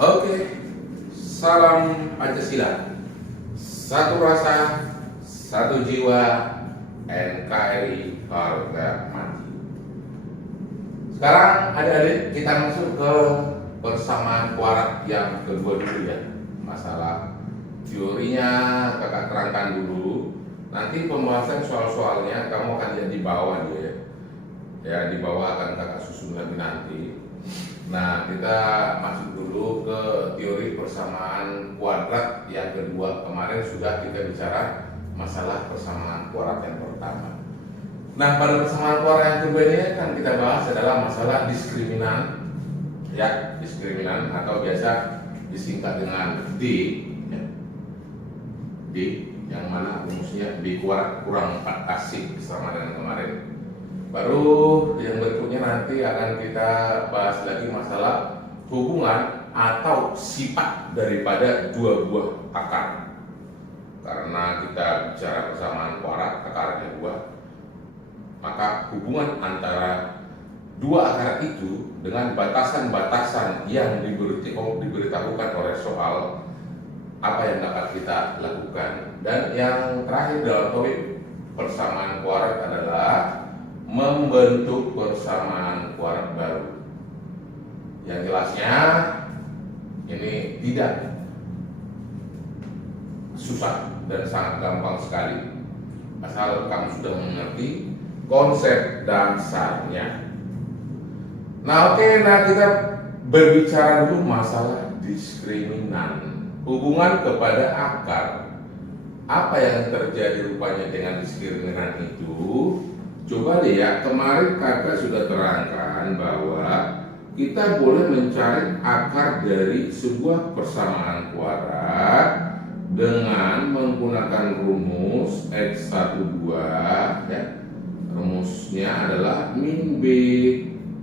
Oke, salam Pancasila. Satu rasa, satu jiwa, NKRI harga mati. Sekarang adik-adik kita masuk ke persamaan kuadrat yang kedua dulu ya. Masalah teorinya kakak terangkan dulu. Nanti pembahasan soal-soalnya kamu akan lihat di bawah ya. Ya, di bawah akan kakak susun lagi nanti. Nah, kita masuk dulu ke teori persamaan kuadrat yang kedua. Kemarin sudah kita bicara masalah persamaan kuadrat yang pertama. Nah, pada persamaan kuadrat yang kedua ini kan kita bahas adalah masalah diskriminan, ya, diskriminan atau biasa disingkat dengan D, ya. D, yang mana rumusnya B kuadrat kurang 4 asik sama dengan kemarin. Baru yang berikutnya nanti akan kita bahas lagi masalah hubungan atau sifat daripada dua buah akar. Karena kita bicara persamaan kuadrat, akarnya 2, maka hubungan antara dua akar itu dengan batasan-batasan yang diberitahukan oleh soal, apa yang dapat kita lakukan. Dan yang terakhir dalam topik persamaan kuadrat adalah membentuk persamaan kuadrat baru. Yang jelasnya ini tidak susah dan sangat gampang sekali, asal kamu sudah mengerti konsep dasarnya. Nah, kita berbicara dulu masalah diskriminan, hubungan kepada akar. Apa yang terjadi rupanya dengan diskriminan itu? Coba deh ya, kemarin kakak sudah terangkan bahwa kita boleh mencari akar dari sebuah persamaan kuadrat dengan menggunakan rumus X12, ya. Rumusnya adalah min B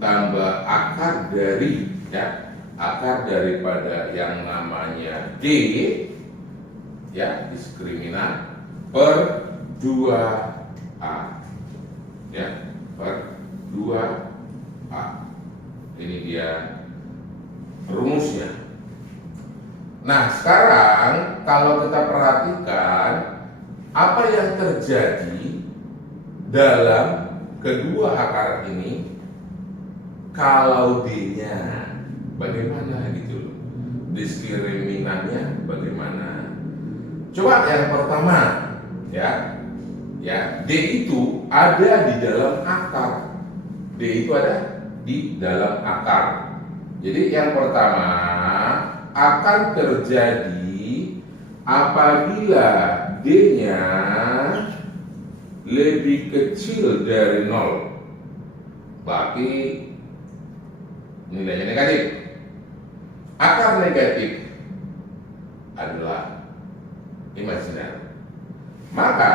tambah akar dari, ya, akar daripada yang namanya D, ya, diskriminan per 2A. Ya, per 2A. Ini dia rumusnya. Nah, sekarang kalau kita perhatikan apa yang terjadi dalam kedua akar ini, kalau D-nya bagaimana gitu, diskriminannya bagaimana. Coba yang pertama, ya, D itu ada di dalam akar. D itu ada di dalam akar. Jadi yang pertama akan terjadi apabila D-nya lebih kecil dari 0. Berarti nilainya negatif. Akar negatif adalah imajiner. Maka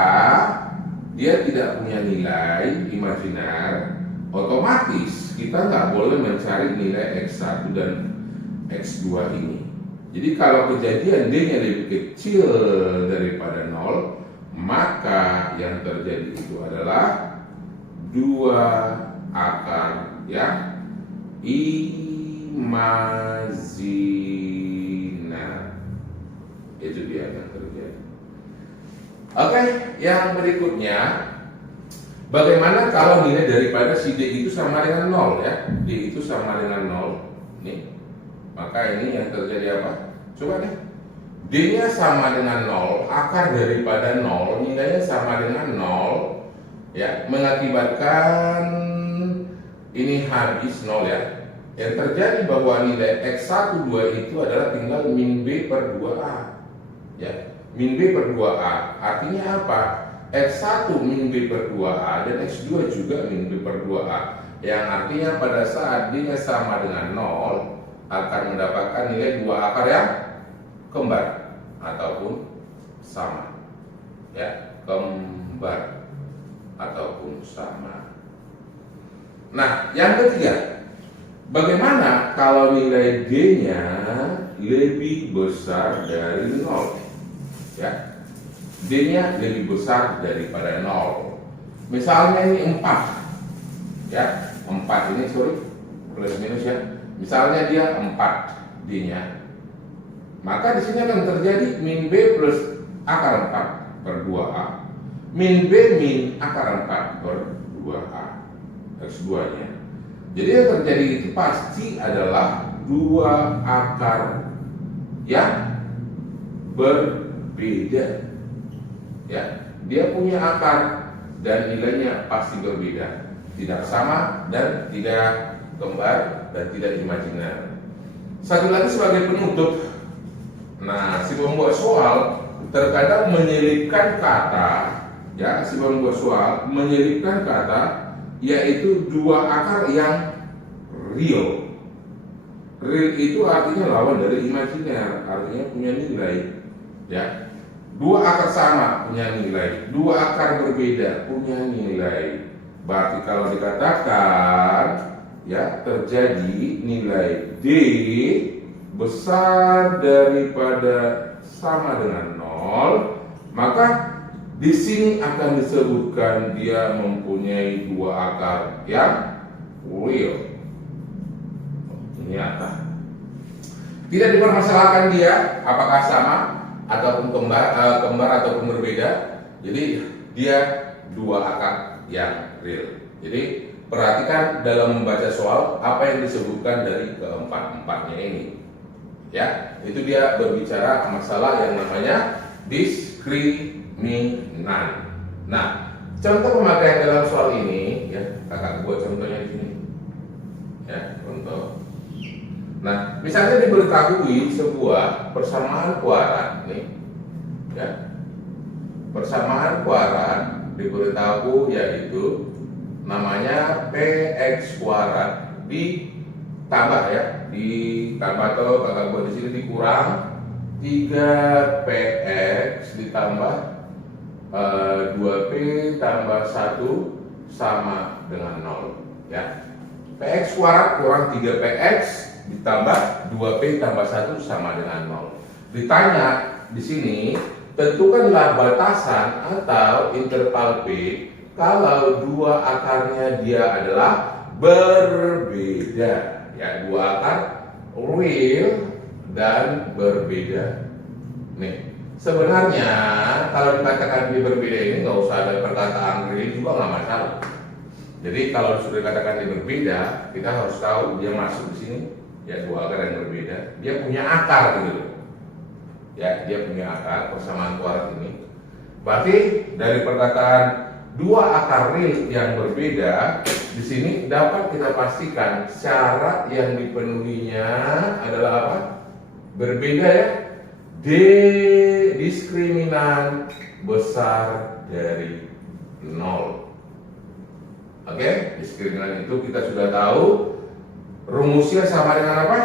dia tidak punya nilai imajiner, otomatis kita nggak boleh mencari nilai X1 dan X2 ini. Jadi kalau kejadian D-nya lebih kecil daripada 0, maka yang terjadi itu adalah dua akar yang imajiner. Itu dia yang terjadi. Oke, yang berikutnya, bagaimana kalau nilai daripada si D itu sama dengan 0, ya? D itu sama dengan 0. Nih. Maka ini yang terjadi apa? Coba deh. D-nya sama dengan 0, akar daripada 0, nilainya sama dengan 0, ya, mengakibatkan ini habis 0, ya. Yang terjadi bahwa nilai X1, 2 itu adalah tinggal min B per 2A, ya. Min B per 2A artinya apa? X1 min B per 2A dan X2 juga min B per 2A, yang artinya pada saat D-nya sama dengan 0 akan mendapatkan nilai dua akar yang kembar ataupun sama, ya, kembar ataupun sama. Nah, yang ketiga, bagaimana kalau nilai D-nya lebih besar dari 0? Ya, D-nya lebih besar daripada 0. Misalnya ini 4, ya, 4 ini, sorry, plus minus ya. Misalnya dia 4 D-nya, Maka di sini akan terjadi min B plus akar 4 per 2A, min B min akar 4 per 2A, X2-nya. Jadi yang terjadi itu pasti adalah dua akar yang berbeda. Ya, dia punya akar dan nilainya pasti berbeda, tidak sama dan tidak kembar dan tidak imajiner. Satu lagi sebagai penutup. Nah, si pembuat soal terkadang menyelipkan kata, ya, si pembuat soal menyelipkan kata, yaitu dua akar yang real. Real itu artinya lawan dari imajiner, artinya punya nilai, ya. Dua akar sama punya nilai, dua akar berbeda punya nilai. Berarti kalau dikatakan, ya, terjadi nilai D besar daripada sama dengan 0, maka di sini akan disebutkan dia mempunyai dua akar yang real, nyata. Tidak dipermasalahkan dia apakah sama ataupun kembar ataupun berbeda. Jadi dia dua akar yang real. Jadi perhatikan dalam membaca soal apa yang disebutkan dari keempat-empatnya ini. Ya, itu dia berbicara masalah yang namanya diskriminan. Nah, contoh pemakaian dalam soal ini, ya, kakak buat contohnya di sini. Ya, contoh. Nah, misalnya diberitahui sebuah persamaan kuadrat nih, ya, persamaan kuadrat diberitahu yaitu namanya px kuadrat ditambah, ya, ditambah atau kakak buat di sini dikurang 3px ditambah 2p tambah 1 sama dengan 0, ya. Px kuadrat kurang 3px ditambah 2p tambah 1 sama dengan 0. Ditanya di sini, tentukanlah batasan atau interval p kalau dua akarnya dia adalah berbeda. Ya, dua akar real dan berbeda. Nih, sebenarnya kalau dikatakan dia berbeda ini nggak usah ada perkataan real juga nggak masalah. Jadi kalau sudah dikatakan dia berbeda, kita harus tahu dia masuk di sini. Ya, dua akar yang berbeda, dia punya akar gitu. Ya, dia punya akar persamaan kuadrat ini. Berarti dari perkataan dua akar real yang berbeda, di sini dapat kita pastikan syarat yang dipenuhinya adalah apa? Berbeda, ya. Diskriminan besar dari 0. Oke, diskriminan itu kita sudah tahu rumusnya sama dengan apa?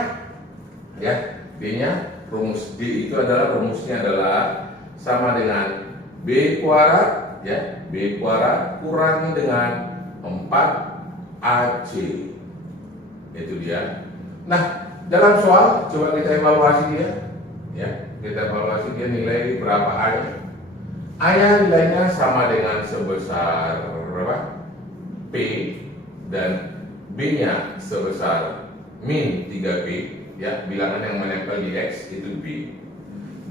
Ya, D-nya, rumus D itu adalah rumusnya adalah sama dengan B kuadrat, ya, B kuadrat kurangi dengan 4AC. Itu dia. Nah, dalam soal coba kita evaluasi dia, ya. Kita evaluasi dia nilai berapa A-nya. A-nya nilainya sama dengan sebesar berapa? P, dan B-nya sebesar min 3P, ya, bilangan yang menempel di X itu B.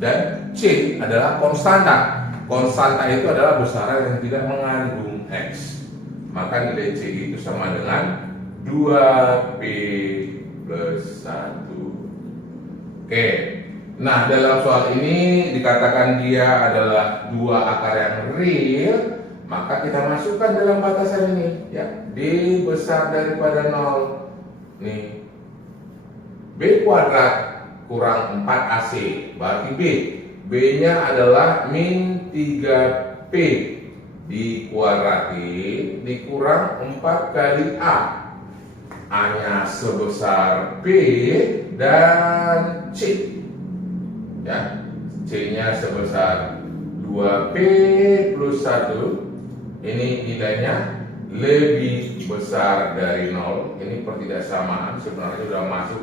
Dan C adalah konstanta. Konstanta itu adalah besaran yang tidak mengandung X. Maka nilai C itu sama dengan 2P plus 1. Oke. Nah, dalam soal ini dikatakan dia adalah dua akar yang real, maka kita masukkan dalam batasan ini, ya. D besar daripada 0. Nih. B kuadrat kurang 4AC, berarti B-nya adalah min 3P dikuadrati dikurang 4 kali A. A-nya sebesar P dan C. Ya, C-nya sebesar 2P plus 1. Ini nilainya lebih besar dari 0. Ini pertidaksamaan sebenarnya sudah masuk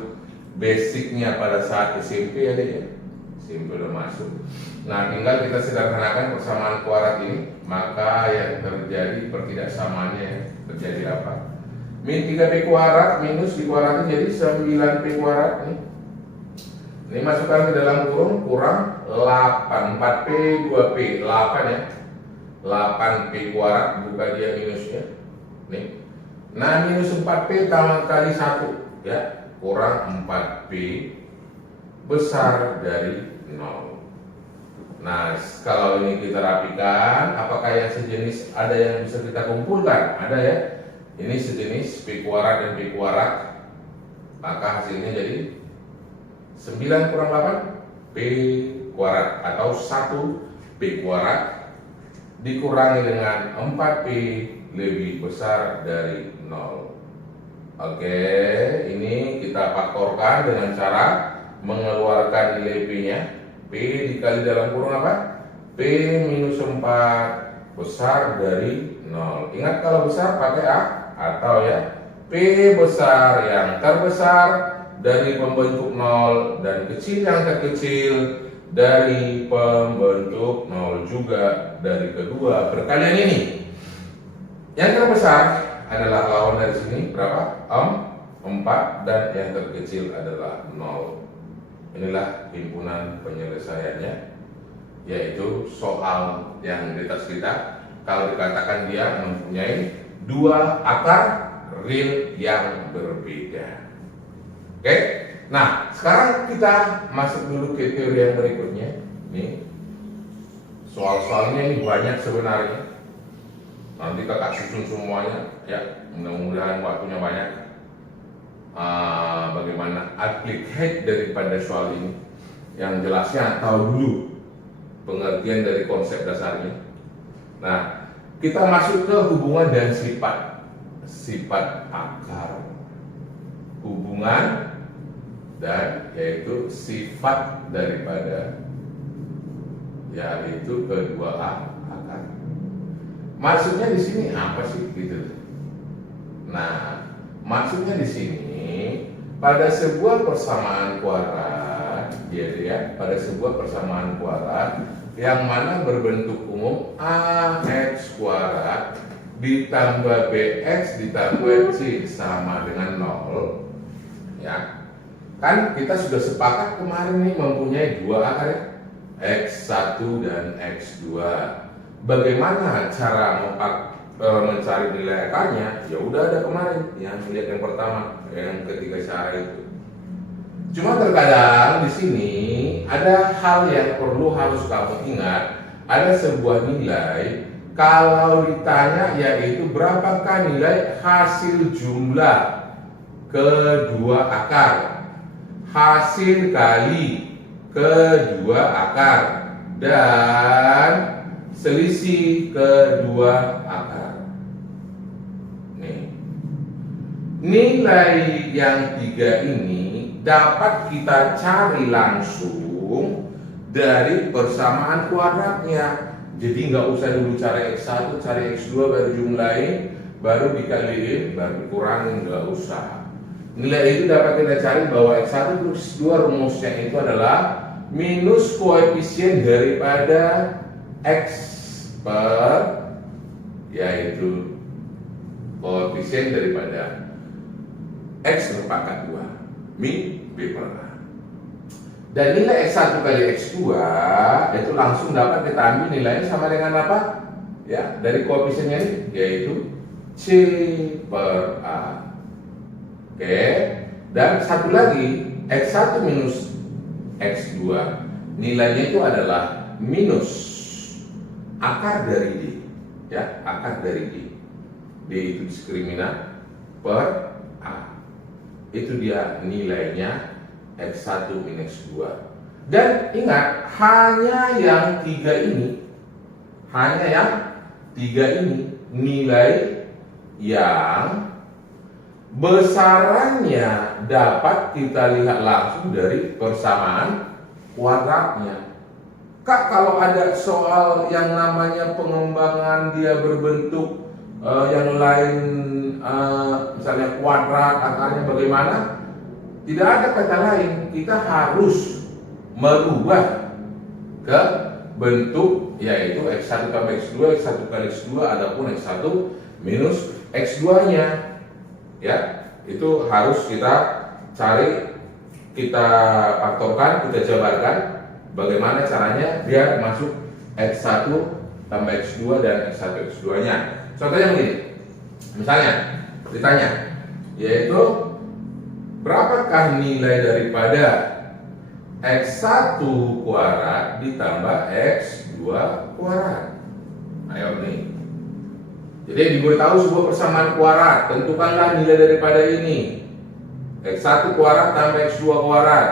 basicnya pada saat SMP, ya. SMP sudah masuk. Nah, tinggal kita sederhanakan persamaan kuadrat ini, maka yang terjadi pertidaksamaannya terjadi apa? Min 3P kuadrat minus dikuadratin jadi 9P kuadrat nih. Ini masukkan ke dalam kurung, kurang 8, 4P, 2P, 8 ya. 8P kuadrat, buka dia minusnya. Nih. Nah, minus 4P tambah kali 1 ya, kurang 4P besar dari 0. Nah, kalau ini kita rapikan, apakah yang sejenis ada yang bisa kita kumpulkan? Ada ya. Ini sejenis P kuadrat dan P kuadrat. Maka hasilnya jadi 9 kurang 8 P kuadrat atau 1 P kuadrat dikurangi dengan 4P lebih besar dari 0. Oke, ini kita faktorkan dengan cara mengeluarkan nilai P-nya. P dikali dalam kurung apa? P minus 4 besar dari 0. Ingat kalau besar pakai A atau ya P besar yang terbesar dari pembentuk 0 dan kecil yang terkecil dari pembentuk 0 juga dari kedua perkalian ini. Yang terbesar adalah lawan dari sini berapa? 4 dan yang terkecil adalah 0. Inilah himpunan penyelesaiannya, yaitu soal yang di atas kita. Kalau dikatakan dia mempunyai dua akar real yang berbeda. Oke, nah sekarang kita masuk dulu ke teori yang berikutnya. Nih, soal-soalnya ini banyak sebenarnya. Nanti kakak susun semuanya, ya. Mudah-mudahan waktunya banyak. Bagaimana aplicate daripada soal ini? Yang jelasnya tahu dulu pengertian dari konsep dasarnya. Nah, kita masuk ke hubungan dan sifat akar. Hubungan dan yaitu sifat daripada yaitu kedua akar. Maksudnya di sini apa sih gitu? Nah, maksudnya di sini pada sebuah persamaan kuadrat, ya, pada sebuah persamaan kuadrat yang mana berbentuk umum ax kuadrat ditambah bx ditambah c sama dengan 0, ya. Kan kita sudah sepakat kemarin nih mempunyai dua akar ya, x1 dan x2. Bagaimana cara mencari nilai akarnya? Ya udah ada kemarin yang lihat yang pertama, yang ketiga cara itu. Cuma terkadang di sini ada hal yang harus kamu ingat. Ada sebuah nilai kalau ditanya yaitu berapakah nilai hasil jumlah kedua akar, hasil kali kedua akar dan selisih kedua akar. Nih, nilai yang tiga ini dapat kita cari langsung dari persamaan kuadratnya. Jadi nggak usah dulu cari x1, cari x2 baru jumlahin, baru dikaliin, baru dikurangin, nggak usah. Nilai itu dapat kita cari bahwa x1 plus x2 rumusnya itu adalah minus koefisien daripada x per, yaitu koefisien daripada x berpangkat 2 min b per a. Dan nilai x1 kali x2 itu langsung dapat kita ambil nilainya sama dengan apa? Ya, dari koefisiennya ini yaitu c per a. Oke. Dan satu lagi x1 minus x2 nilainya itu adalah minus akar dari D, ya, akar dari D. D itu diskriminant per A. Itu dia nilainya x1 min x2. Dan ingat, hanya yang tiga ini nilai yang besarannya dapat kita lihat langsung dari persamaan kuadratnya. Kak, kalau ada soal yang namanya pengembangan dia berbentuk yang lain, misalnya kuadrat, akarnya bagaimana? Tidak ada kata lain, kita harus merubah ke bentuk yaitu x1 tambah x2, x1 kali x2 ataupun x1 minus x2 nya. Ya, itu harus kita cari kita faktorkan, kita jabarkan, bagaimana caranya biar masuk X1 tambah X2 dan X1 X2 nya. Contohnya begini, misalnya ditanya, yaitu berapakah nilai daripada X1 kuadrat ditambah X2 kuadrat. Ayo nih, jadi diberitahu sebuah persamaan kuadrat, tentukanlah nilai daripada ini. X1 kuadrat tambah X2 kuadrat.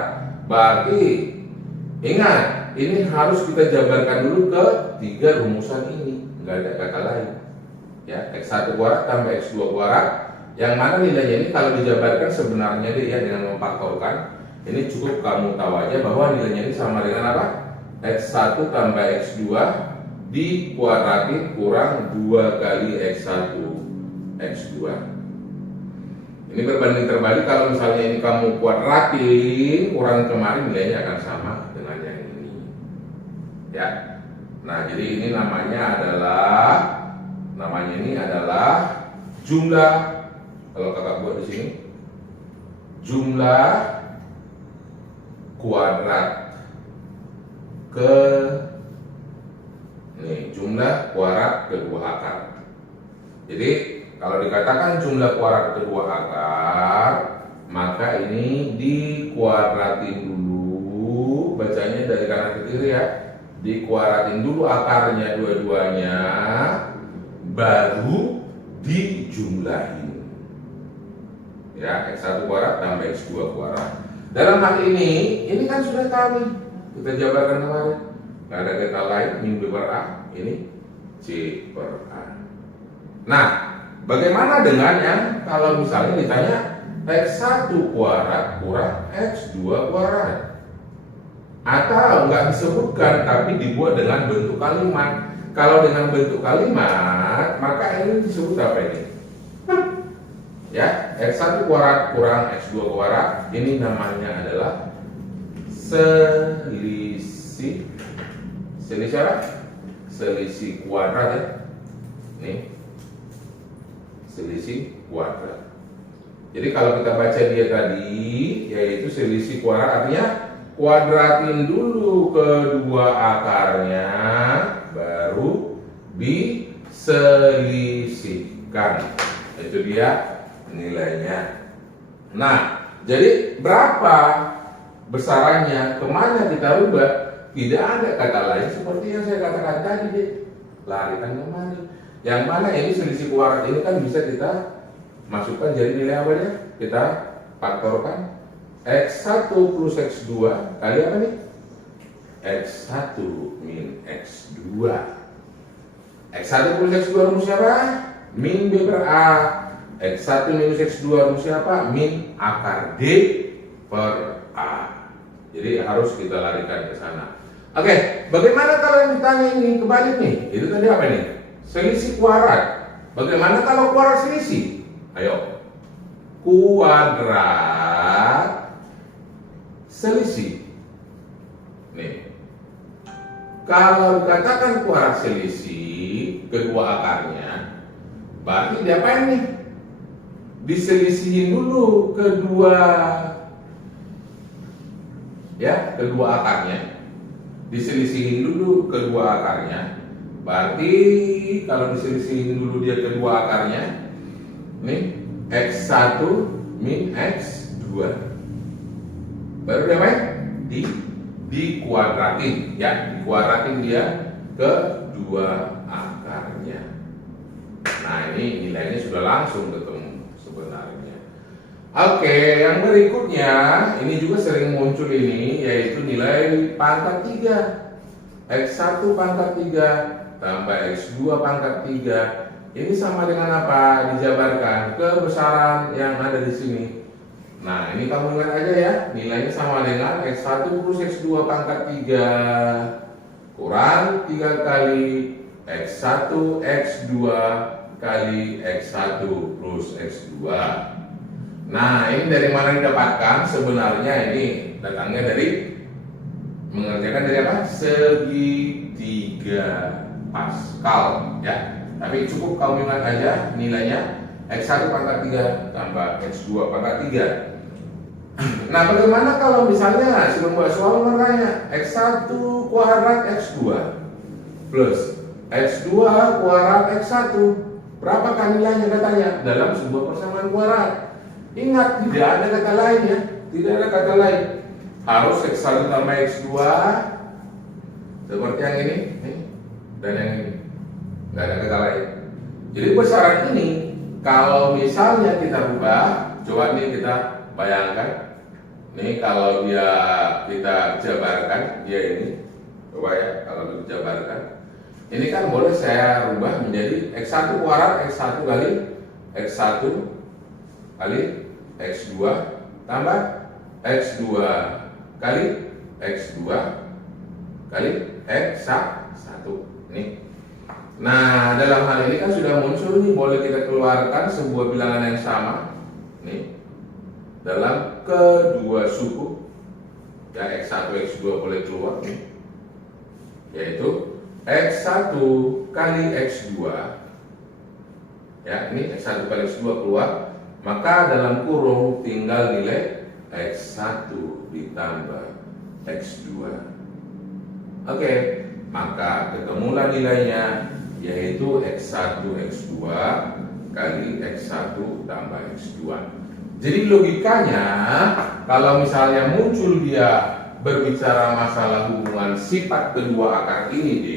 Berarti ingat, ini harus kita jabarkan dulu ke tiga rumusan ini, nggak ada kata lain. Ya, X1 kuadrat tambah X2 kuadrat, yang mana nilainya ini kalau dijabarkan sebenarnya dia dengan memfaktorkan, ini cukup kamu tahu aja bahwa nilainya ini sama dengan apa? X1 tambah X2 dikuadratin kurang 2 kali X1 X2. Ini berbanding terbalik, kalau misalnya ini kamu kuadratin kurang kemarin, nilainya akan sama dengan yang ini. Ya. Nah, jadi ini namanya adalah jumlah, kalau kakak buat di sini, jumlah kuadrat ke jumlah kuadrat kedua akar. Jadi kalau dikatakan jumlah kuadrat kedua akar, maka ini dikuadratin dulu, bacanya dari kanan ke kiri ya, dikuadratin dulu akarnya dua-duanya, baru dijumlahin. Ya, X1 kuadrat tambah X2 kuadrat. Dalam hal ini kan sudah tahu nih, kita jabarkan kemarin. Nggak ada kata lain, min B per A, ini C per A. Nah, bagaimana dengan yang kalau misalnya ditanya X1 kuadrat kurang X2 kuadrat? Atau nggak disebutkan, tapi dibuat dengan bentuk kalimat. Kalau dengan bentuk kalimat, maka ini disebut apa ini? Ya, X1 kuadrat kurang X2 kuadrat, ini namanya adalah selisih apa? Selisih kuadrat ya. Nih, selisih kuadrat. Jadi kalau kita baca dia tadi, yaitu selisih kuadrat, artinya kuadratin dulu kedua akarnya, baru diselisihkan. Itu dia nilainya. Nah, jadi berapa besarannya, kemana kita rubah? Tidak ada kata lain seperti yang saya katakan tadi deh, larikan kemari. Yang mana ini selisih kuadrat ini kan bisa kita masukkan jadi nilai apa ya? Kita faktorkan X1 plus X2 kali apa nih? X1 min X2. X1 plus X2 rumusnya apa? Min B per A. X1 minus X2 rumusnya apa? Min akar D per A. Jadi harus kita larikan ke sana. Oke, bagaimana kalau yang ditanya ini kebalik nih? Itu tadi apa nih? Selisih kuadrat. Bagaimana kalau kuadrat selisih? Ayo. Kuadrat selisih. Nih. Kalau dikatakan kuadrat selisih kedua akarnya, berarti diapain nih? Diselisihin dulu kedua akarnya. Diselisihin dulu kedua akarnya. Berarti kalau diselisihin dulu dia kedua akarnya, nih X1 min X2. Baru diapain? Dikuadratin ya, dikuadratin dia kedua akarnya. Nah, ini nilainya sudah langsung ketemu sebenarnya. Oke, yang berikutnya ini juga sering muncul ini, yaitu nilai pangkat 3. X1 pangkat 3 tambah X2 pangkat 3. Ini sama dengan apa? Dijabarkan kebesaran yang ada di sini. Nah, ini kamu ingat aja ya, nilainya sama dengan X1 plus X2 pangkat 3 kurang 3 kali X1 X2 kali X1 plus X2. Nah, ini dari mana didapatkan? Sebenarnya ini datangnya dari mengerjakan dari apa? Segitiga Pascal ya. Tapi cukup kamu ingat aja nilainya X1 pangkat 3 tambah X2 pangkat 3. Nah, bagaimana kalau misalnya si pembuat soal bertanya X1 kuadrat X2 plus X2 kuadrat X1, berapakah nilainya katanya dalam sebuah persamaan kuadrat? Ingat, tidak ada kata lain ya, tidak ada kata lain. Harus X1 tambah X2 seperti yang ini dan yang ini, nggak ada kata lain. Jadi besaran ini kalau misalnya kita rubah, coba nih kita bayangkan, nih kalau kita jabarkan dia ini, coba ya kalau dijabarkan, ini kan boleh saya rubah menjadi X1 kuadrat X1 kali X1 kali X2 tambah X2 kali X2 kali X1 nih. Nah, dalam hal ini kan sudah muncul nih, boleh kita keluarkan sebuah bilangan yang sama nih dalam kedua suku ya, X1 X2 boleh keluar nih, yaitu X1 kali X2 ya, ini X1 kali X2 keluar, maka dalam kurung tinggal nilai X1 ditambah X2. Oke, maka ketemulah nilainya, yaitu X1 X2 kali X1 tambah X2. Jadi logikanya, kalau misalnya muncul dia berbicara masalah hubungan sifat kedua akar ini D,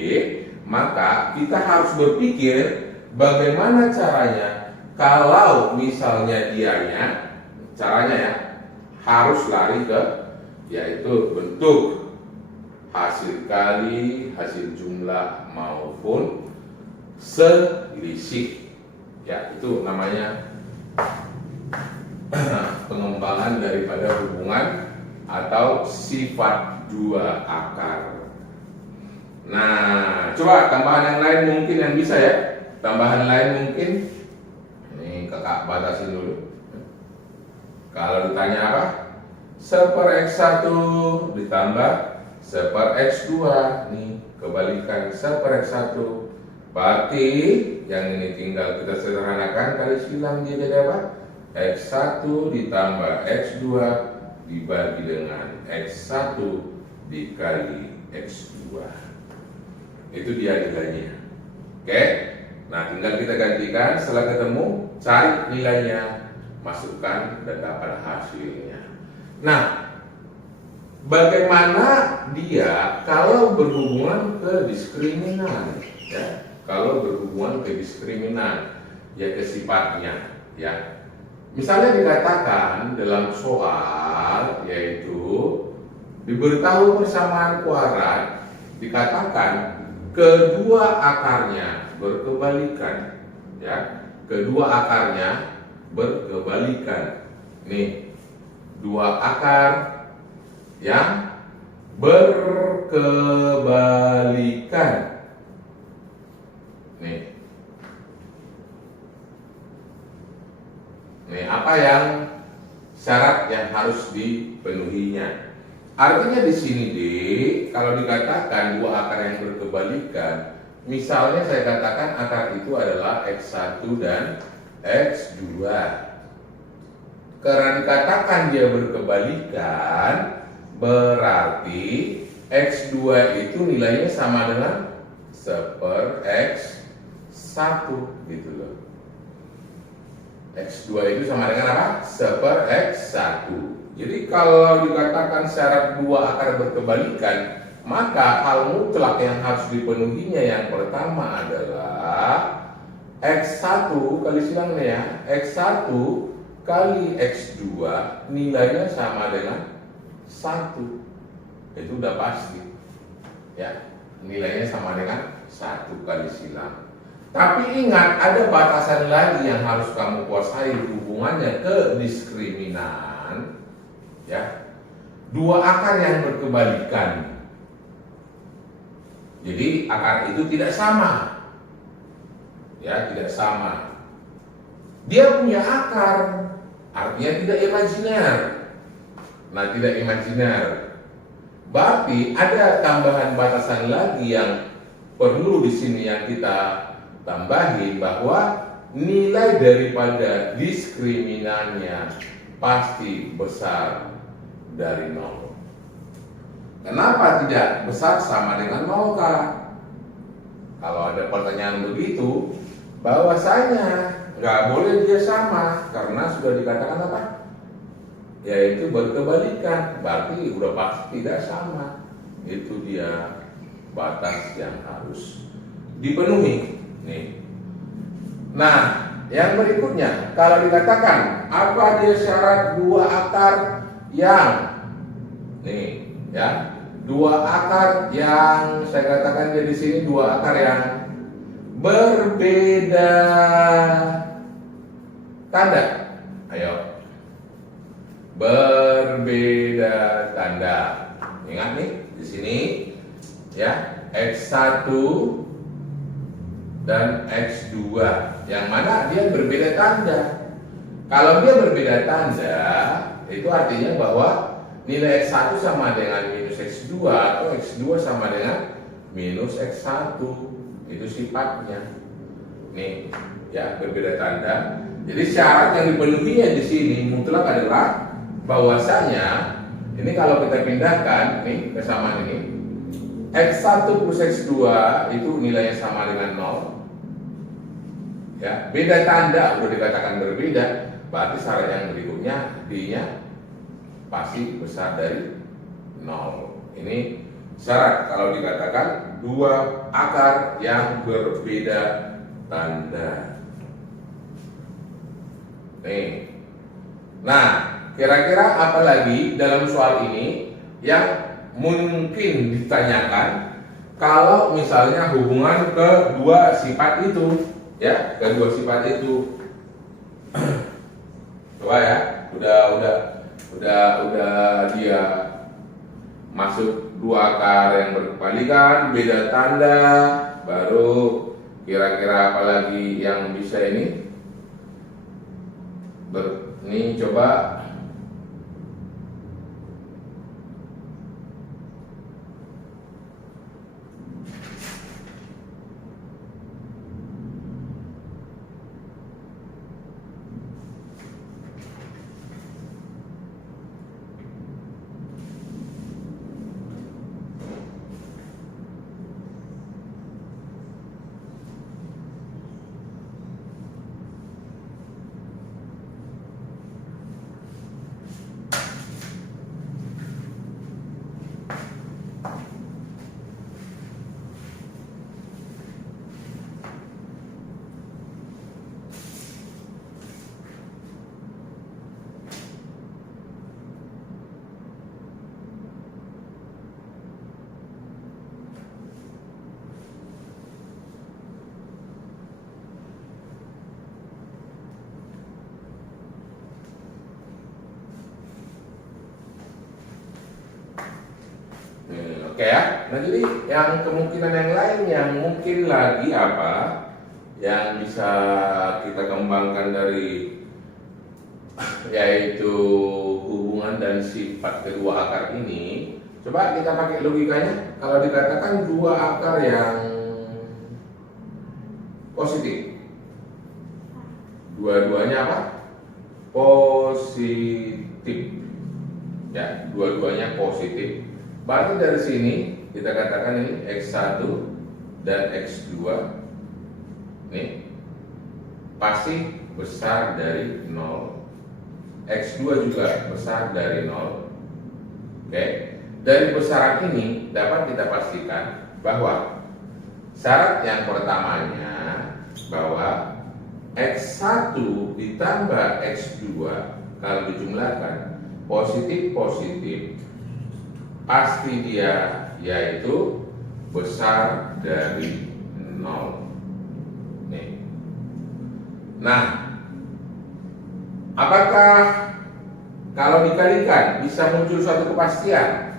maka kita harus berpikir bagaimana caranya kalau misalnya caranya ya harus lari ke, yaitu bentuk hasil kali hasil jumlah maupun selisih ya, itu namanya pengembangan daripada hubungan atau sifat dua akar. Nah, coba tambahan yang lain mungkin yang bisa ya, tambahan lain mungkin ini kakak batasin dulu. Kalau ditanya apa, 1/X1 ditambah 1/X2, nih kebalikan 1/X1, berarti yang ini tinggal kita sederhanakan, kali silang dia jadi apa? X1 ditambah X2 dibagi dengan X1 dikali X2. Itu dia nilainya. Oke? Nah, tinggal kita gantikan, setelah ketemu, cari nilainya, masukkan dan dapat hasilnya. Nah, bagaimana dia kalau berhubungan ke diskriminan? Ya, kalau berhubungan ke diskriminan, ya ke sifatnya, ya. Misalnya dikatakan dalam soal, yaitu diberitahu persamaan kuadrat, dikatakan kedua akarnya berkebalikan, ya, kedua akarnya berkebalikan. Nih, dua akar yang berkebalikan. Nih, apa yang syarat yang harus dipenuhinya? Artinya di sini D, kalau dikatakan dua akar yang berkebalikan, misalnya saya katakan akar itu adalah X1 dan X2. Karena dikatakan dia berkebalikan, berarti X2 itu nilainya sama dengan 1/X1 gitu loh. X2 itu sama dengan apa? 1/X1. Jadi kalau dikatakan syarat dua akar berkebalikan, maka hal mutlak yang harus dipenuhinya yang pertama adalah X1 kali silang ya, X1 kali X2 nilainya sama dengan 1. Itu udah pasti. Ya, nilainya sama dengan 1 kali silang. Tapi ingat, ada batasan lagi yang harus kamu kuasai hubungannya ke diskriminan. Ya, dua akar yang berkebalikan. Jadi akar itu tidak sama. Ya, tidak sama. Dia punya akar, artinya tidak imajiner. Nah, tidak imajiner. Berarti ada tambahan batasan lagi yang perlu di sini yang kita tambahin, bahwa nilai daripada diskriminannya pasti besar dari 0. Kenapa tidak besar sama dengan 0, Kak? Kalau ada pertanyaan begitu, bahwasanya nggak boleh dia sama, karena sudah dikatakan apa? Yaitu berkebalikan, berarti udah pasti tidak sama. Itu dia batas yang harus dipenuhi. Nih. Nah, yang berikutnya, kalau dikatakan apa dia syarat dua akar yang nih ya, dua akar yang saya katakan di sini dua akar yang berbeda tanda. Ayo. Berbeda tanda. Ingat nih di sini ya, X1 dan X2 yang mana dia berbeda tanda. Kalau dia berbeda tanda, itu artinya bahwa nilai X1 sama dengan minus X2 atau X2 sama dengan minus X1. Itu sifatnya. Nih, ya, berbeda tanda. Jadi syarat yang dipenuhi di sini mutlak adalah bahwasanya ini kalau kita pindahkan nih kesamaan ini, X1 plus X2 itu nilainya sama dengan 0. Ya, beda tanda udah dikatakan berbeda, berarti syarat yang berikutnya D-nya pasti besar dari 0. Ini syarat kalau dikatakan dua akar yang berbeda tanda. Nih. Nah, kira-kira apa lagi dalam soal ini yang mungkin ditanyakan kalau misalnya hubungan kedua sifat itu, ya, kedua sifat itu. Coba ya, udah dia masuk dua akar yang berkebalikan, beda tanda, baru kira-kira apa lagi yang bisa ini? Ini coba oke ya. Nah, jadi yang kemungkinan yang lain yang mungkin lagi apa yang bisa kita kembangkan dari yaitu hubungan dan sifat kedua akar ini. Coba kita pakai logikanya. Kalau dikatakan dua akar yang positif, dua-duanya apa? Positif. Ya, dua-duanya positif. Berarti dari sini kita katakan ini X1 dan X2 nih pasti besar dari 0. X2 juga besar dari 0. Oke. Dari besaran ini dapat kita pastikan bahwa syarat yang pertamanya bahwa X1 ditambah X2 kalau dijumlahkan positif-positif pasti dia yaitu besar dari 0. Nih. Nah, apakah kalau dikalikan bisa muncul suatu kepastian?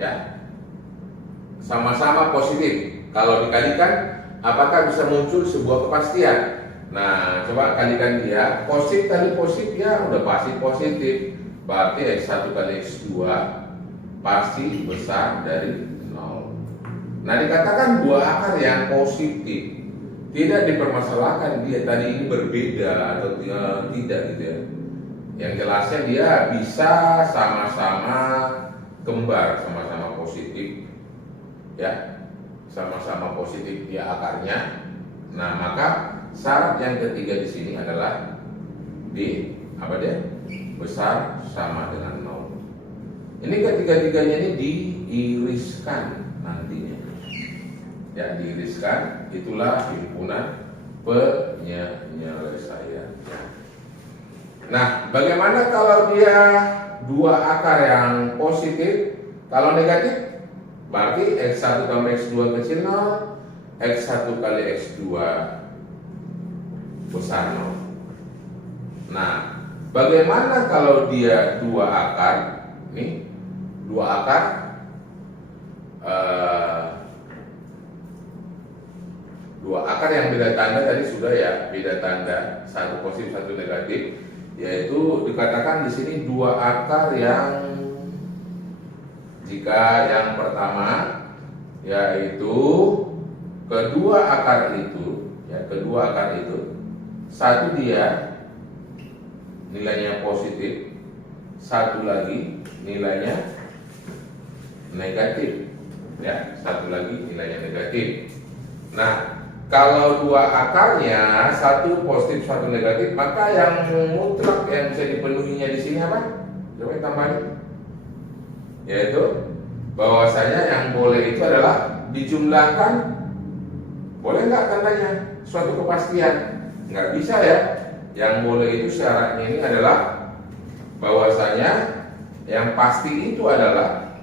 Ya, sama-sama positif. Kalau dikalikan, apakah bisa muncul sebuah kepastian? Nah, coba kalikan dia. Positif kali positif ya udah pasti positif. Berarti X1 kali X2 pasti besar dari 0. Nah, dikatakan dua akar yang positif, tidak dipermasalahkan dia tadi ini berbeda atau tidak gitu ya. Yang jelasnya dia bisa sama-sama kembar, sama-sama positif, ya, sama-sama positif dia akarnya. Nah, maka syarat yang ketiga di sini adalah di apa dia? Besar sama dengan 0. Ini ketiga-tiganya ini diiriskan nantinya. Ya, diiriskan, itulah himpunan penyelesaian. Nah, bagaimana kalau dia dua akar yang positif? Kalau negatif, berarti X1 tambah X2 kecil 0, X1 kali X2 besar 0. Nah, bagaimana kalau dia dua akar? Nih, dua akar dua akar yang beda tanda tadi sudah ya, beda tanda, satu positif satu negatif. Yaitu dikatakan di sini dua akar yang, jika yang pertama yaitu kedua akar itu, ya, kedua akar itu satu dia nilainya positif, satu lagi nilainya negatif, ya, satu lagi nilainya negatif. Nah, kalau dua akarnya satu positif satu negatif, maka yang mutlak yang bisa dipenuhinya di sini apa? Coba tambahin. Yaitu bahwasanya yang boleh itu adalah dijumlahkan. Boleh nggak tandanya? Suatu kepastian. Nggak bisa ya. Yang boleh itu syaratnya ini adalah bahwasanya yang pasti itu adalah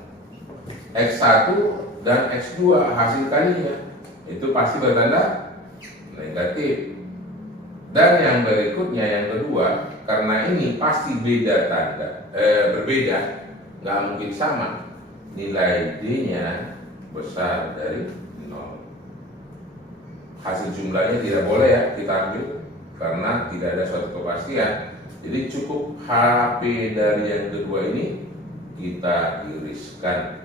X1 dan X2 hasil kalinya itu pasti bertanda negatif. Dan yang berikutnya, yang kedua, karena ini pasti beda tanda, berbeda, nggak mungkin sama, nilai D-nya besar dari 0. Hasil jumlahnya tidak boleh ya kita ambil karena tidak ada suatu kepastian. Jadi cukup HP dari yang kedua ini kita iriskan.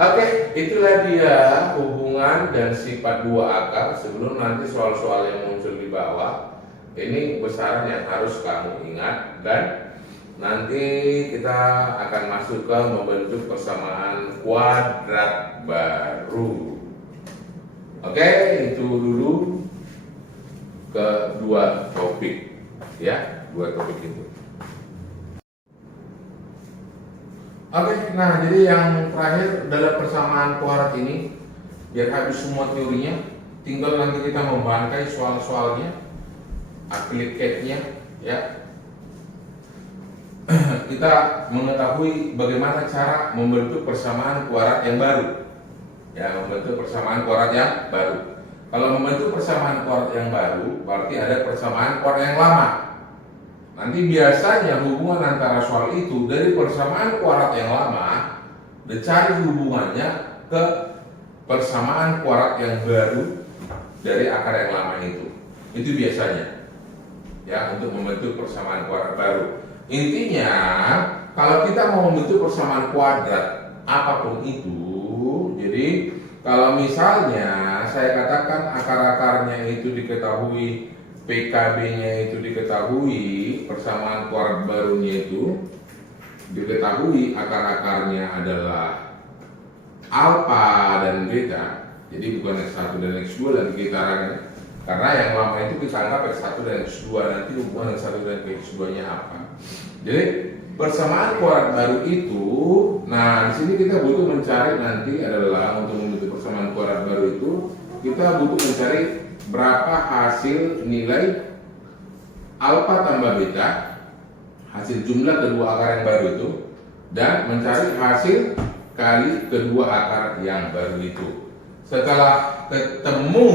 Oke, itulah dia hubungan dan sifat dua akar. Sebelum nanti soal-soal yang muncul di bawah, ini besaran yang harus kamu ingat. Dan nanti kita akan masuk ke membentuk persamaan kuadrat baru. Oke, itu dulu kedua topik, ya, dua topik itu. Oke, nah jadi yang terakhir dalam persamaan kuadrat ini, biar habis semua teorinya, tinggal nanti kita membangkai soal-soalnya, aplikasinya, ya. Kita mengetahui bagaimana cara membentuk persamaan kuadrat yang baru, ya, membentuk persamaan kuadrat yang baru. Kalau membentuk persamaan kuadrat yang baru, berarti ada persamaan kuadrat yang lama. Nanti biasanya hubungan antara soal itu dari persamaan kuadrat yang lama dicari hubungannya ke persamaan kuadrat yang baru dari akar yang lama itu. Itu biasanya, ya, untuk membentuk persamaan kuadrat baru. Intinya kalau kita mau membentuk persamaan kuadrat apapun itu, jadi kalau misalnya saya katakan akar-akarnya itu diketahui, PKB-nya itu diketahui, persamaan kuadrat barunya itu diketahui, akar-akarnya adalah alfa dan beta. Jadi bukan X1 dan X2 dan gitarannya. Karena yang lama itu kita anggap X1 dan X2, nanti hubungan X1 dan X2-nya apa. Jadi persamaan kuadrat baru itu, nah di sini kita butuh mencari nanti adalah untuk membentuk persamaan kuadrat baru itu, kita butuh mencari berapa hasil nilai alfa tambah beta, hasil jumlah kedua akar yang baru itu, dan mencari hasil kali kedua akar yang baru itu. Setelah ketemu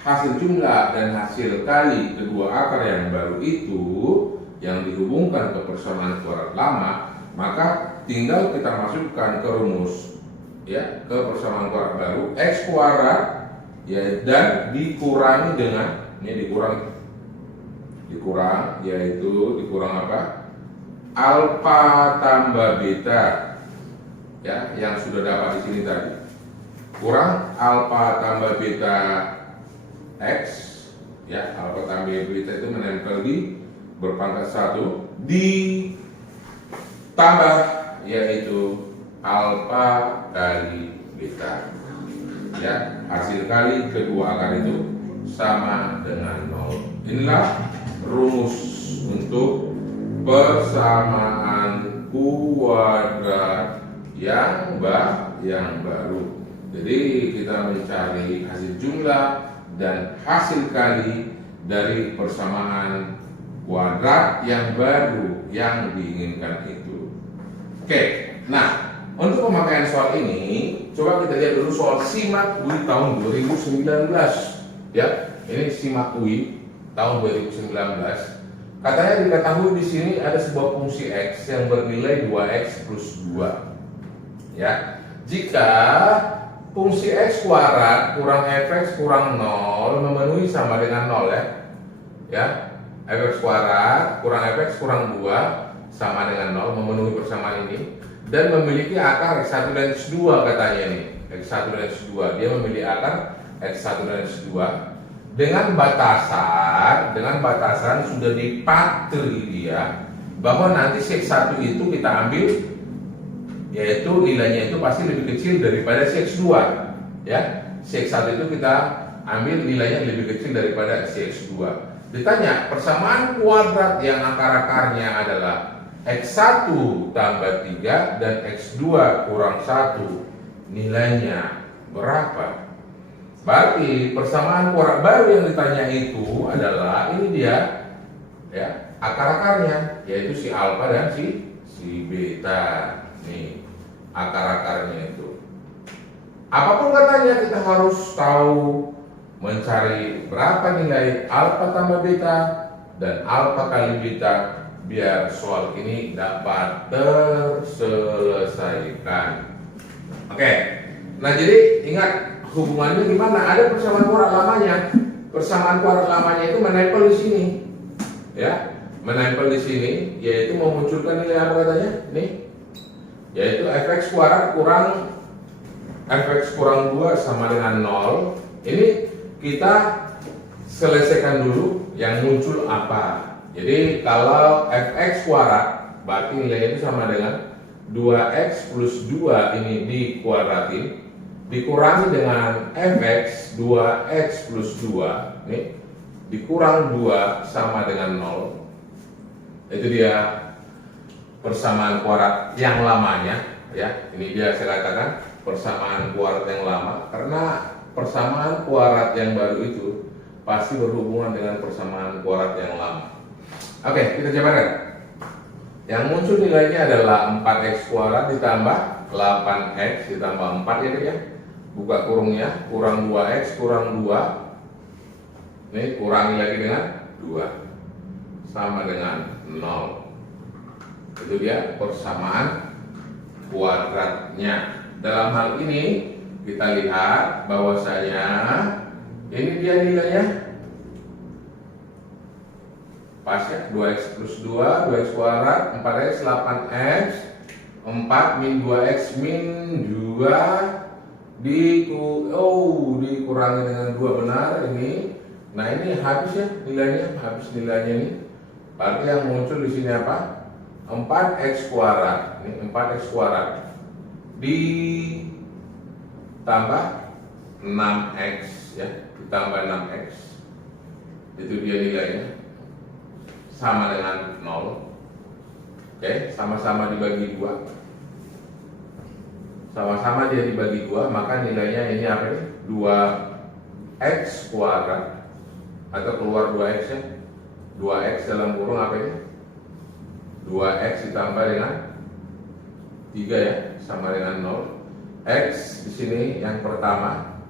hasil jumlah dan hasil kali kedua akar yang baru itu yang dihubungkan ke persamaan kuadrat lama, maka tinggal kita masukkan ke rumus, ya, ke persamaan kuadrat baru X kuadrat, ya, dan dikurangi dengan ini dikurang yaitu dikurang apa? Alfa tambah beta, ya, yang sudah dapat di sini tadi, kurang alfa tambah beta X, ya, alfa tambah beta itu menempel di berpangkat 1 ditambah yaitu alfa kali beta. Ya, hasil kali kedua akar itu sama dengan 0. Inilah rumus untuk persamaan kuadrat yang baru. Jadi kita mencari hasil jumlah dan hasil kali dari persamaan kuadrat yang baru yang diinginkan itu. Oke, nah untuk pemakaian soal ini, coba kita lihat dulu soal SIMAK UI tahun 2019. Ya, ini SIMAK UI tahun 2019. Katanya diketahui di sini ada sebuah fungsi x yang bernilai 2x plus 2. Ya, jika fungsi x kuadrat kurang fx kurang 0 memenuhi sama dengan 0 ya, fx kuadrat kurang fx kurang 2 sama dengan 0 memenuhi persamaan ini dan memiliki akar x1 dan x2 katanya nih, x1 dan x2 dia memiliki akar x1 dan x2 dengan batasan sudah dipatri dia bahwa nanti x1 itu kita ambil yaitu nilainya itu pasti lebih kecil daripada x2 ya. x1 itu kita ambil nilainya lebih kecil daripada x2. Ditanya persamaan kuadrat yang akar-akarnya adalah x1 tambah 3 dan x2 kurang 1 nilainya berapa? Berarti persamaan kuadrat baru yang ditanya itu adalah ini dia ya, akar-akarnya yaitu si alfa dan si beta. Nih akar-akarnya itu. Apapun katanya kita harus tahu mencari berapa nilai alfa tambah beta dan alfa kali beta biar soal ini dapat terselesaikan. Oke. Nah, jadi ingat hubungannya gimana? Ada persamaan kuadrat lamanya. Persamaan kuadrat lamanya itu menempel di sini. Ya, menempel di sini yaitu memunculkan nilai apa katanya? Nih. Yaitu fx kuadrat kurang fx kurang 2 sama dengan 0. Ini kita selesaikan dulu yang muncul apa. Jadi kalau fx kuadrat berarti nilainya itu sama dengan 2x plus 2 ini dikuadratin dikurangi dengan fx 2x plus 2 nih dikurang 2 sama dengan 0. Itu dia persamaan kuadrat yang lamanya ya. Ini dia saya katakan persamaan kuadrat yang lama karena persamaan kuadrat yang baru itu pasti berhubungan dengan persamaan kuadrat yang lama. Oke, kita jabarkan. Yang muncul nilainya adalah 4x kuadrat ditambah 8x ditambah 4 ya, ya. Buka kurungnya, kurang 2x kurang 2. Ini kurangi lagi dengan 2 sama dengan 0. Itu dia persamaan kuadratnya. Dalam hal ini kita lihat bahwasanya ini dia nilainya pas ya, 2x plus 2, 2x kuadrat, 4x, 8x, 4 min 2x min 2 dikurangi dengan 2 benar ini. Nah, ini habis ya nilainya, habis nilainya ini. Berarti yang muncul di sini apa? 4x kuadrat, ini 4x kuadrat ditambah 6x ya, ditambah 6x. Itu dia nilainya. Sama dengan 0. Oke, sama-sama dibagi 2. Sama-sama dia dibagi 2, maka nilainya ini apa ini? 2x kuadrat atau keluar 2x ya. 2x dalam kurung apa ini? 2x ditambah dengan 3 ya, sama dengan 0. X di sini yang pertama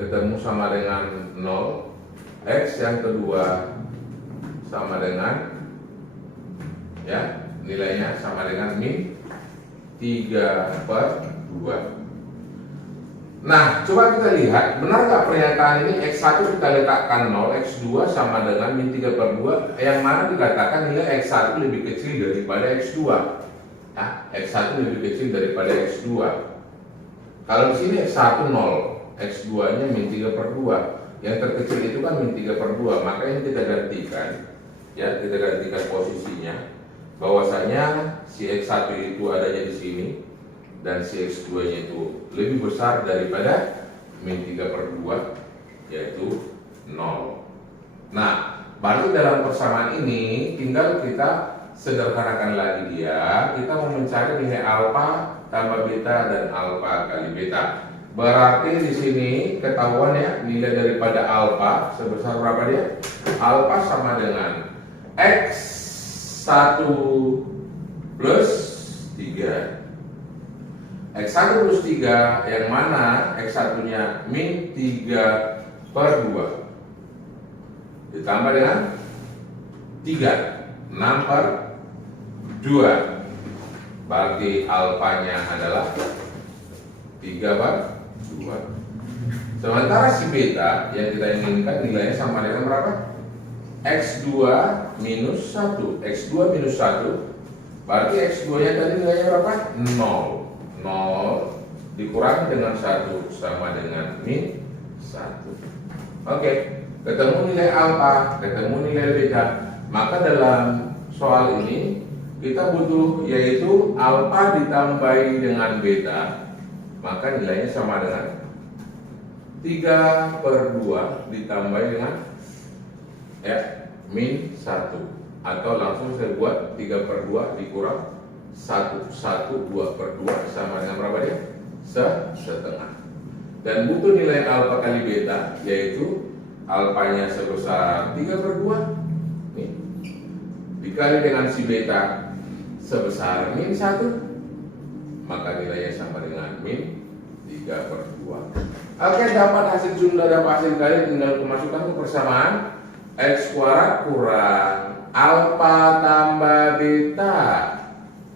ketemu sama dengan 0. X yang kedua sama dengan ya, nilainya sama dengan min 3/2. Nah, coba kita lihat, benar nggak pernyataan ini X1 kita letakkan 0, X2 sama dengan min 3/2, yang mana dikatakan nilai X1 lebih kecil daripada X2. Nah, X1 lebih kecil daripada X2. Kalau di sini X1 0, X2-nya min 3/2. Yang terkecil itu kan min 3/2, maka ini kita gantikan. ya, kita gantikan posisinya. Bahwasanya si X1 itu adanya di sini dan si X2 nya itu lebih besar daripada min 3/2, yaitu 0. Nah, berarti dalam persamaan ini tinggal kita sederhanakan lagi dia. Kita mau mencari nilai alfa tambah beta dan alfa kali beta. Berarti di sini ketahuan ya, nilai daripada alfa sebesar berapa dia? Alfa sama dengan X1 plus 3. X1 plus 3 yang mana X1 nya min 3/2 ditambah dengan 3, 6/2. Berarti alfanya adalah 3/2. Sementara si beta yang kita inginkan nilainya sama dengan berapa? X2 minus 1. X2 minus 1 berarti X2 nya tadi nilainya berapa? 0. 0 dikurangi dengan 1 sama dengan min 1. Oke, ketemu nilai alfa, ketemu nilai beta. Maka dalam soal ini kita butuh yaitu alfa ditambahi dengan beta, maka nilainya sama dengan 3/2 ditambah dengan min 1, atau langsung saya buat 3/2 dikurang 1, 2/2 sama dengan berapa dia? Setengah. Dan butuh nilai alfa kali beta, yaitu alfanya sebesar 3/2 nih, dikali dengan si beta sebesar min 1, maka nilainya sama dengan min 3/2. Oke, dapat hasil jumlah, dapat hasil kali, tinggal dimasukkan ke persamaan X kuadrat kurang alfa tambah beta,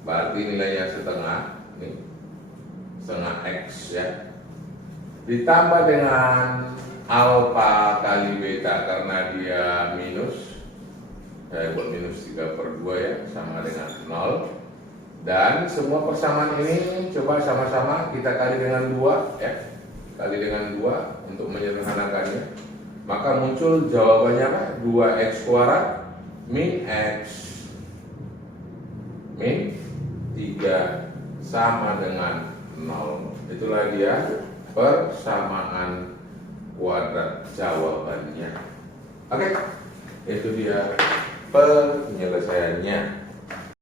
berarti nilainya setengah nih, setengah X ya, ditambah dengan alfa kali beta karena dia minus, saya buat minus 3/2 ya, sama dengan 0. Dan semua persamaan ini coba sama-sama kita kali dengan 2 ya, kali dengan 2 untuk menyederhanakannya. Maka muncul jawabannya apa? 2x kuadrat min x min 3 sama dengan 0. Itulah dia persamaan kuadrat jawabannya. Oke, itu dia penyelesaiannya.